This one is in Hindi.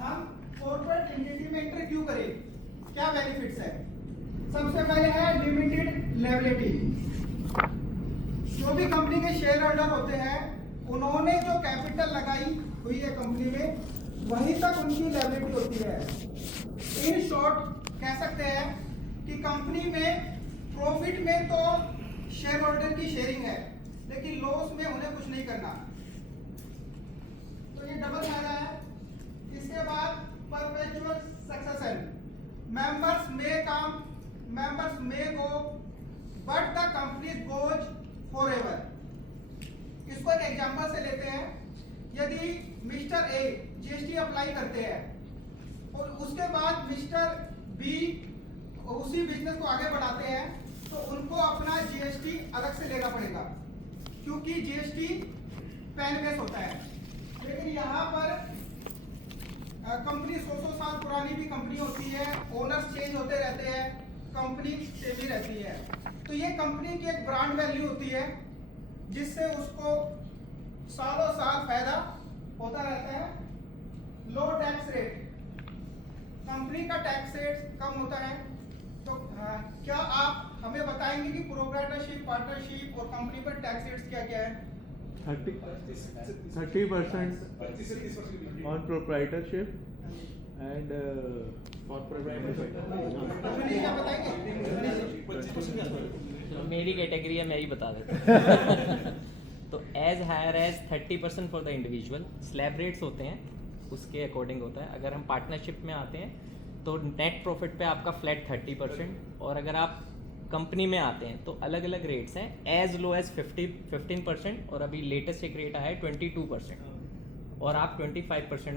हम कॉर्पोरेट एंटिटी में एंटर क्यों करें, क्या बेनिफिट्स है? सबसे पहले है लिमिटेड लायबिलिटी। जो भी कंपनी के शेयर होल्डर होते हैं, उन्होंने जो कैपिटल लगाई हुई है कंपनी में, वहीं तक उनकी लायबिलिटी होती है। इन शॉर्ट कह सकते हैं कि कंपनी में प्रॉफिट में तो शेयर होल्डर की शेयरिंग है, लेकिन लॉस में उन्हें कुछ नहीं करना। तो ये डबल फायदा है। इसके बाद perpetual succession, members may go but the company goes forever। इसको एक एग्जांपल से लेते हैं। यदि मिस्टर ए जीएसटी अप्लाई करते हैं और उसके बाद मिस्टर बी उसी बिजनेस को आगे बढ़ाते हैं, तो उनको अपना जीएसटी अलग से लेना पड़ेगा, क्योंकि जीएसटी पैन बेस होता है। लेकिन यहाँ पर कंपनी 100 साल पुरानी भी कंपनी होती है, ओनर्स चेंज होते रहते हैं, कंपनी स्टेबल रहती है, तो ये कंपनी की एक ब्रांड वैल्यू होती है, जिससे उसको सालों साल फायदा होता रहता है। लो टैक्स रेट, कंपनी का टैक्स रेट कम होता है। तो क्या आप हमें बताएंगे कि प्रोप्राइटरशिप, पार्टनरशिप और कंपनी पर टैक्स रेट्स क्या क्या है? 30% on proprietorship and क्या बताएंगे? मेरी कैटेगरी है, मैं ही बता देता हूँ। तो as higher as 30% for the individual slab rates होते हैं, उसके अकॉर्डिंग होता है। अगर हम पार्टनरशिप में आते हैं तो नेट प्रॉफिट पे आपका फ्लैट 30%, और अगर आप कंपनी में आते हैं तो अलग अलग रेट्स हैं, एज लो एज 15%, और अभी लेटेस्ट एक रेट आया है 22%, और आप 25%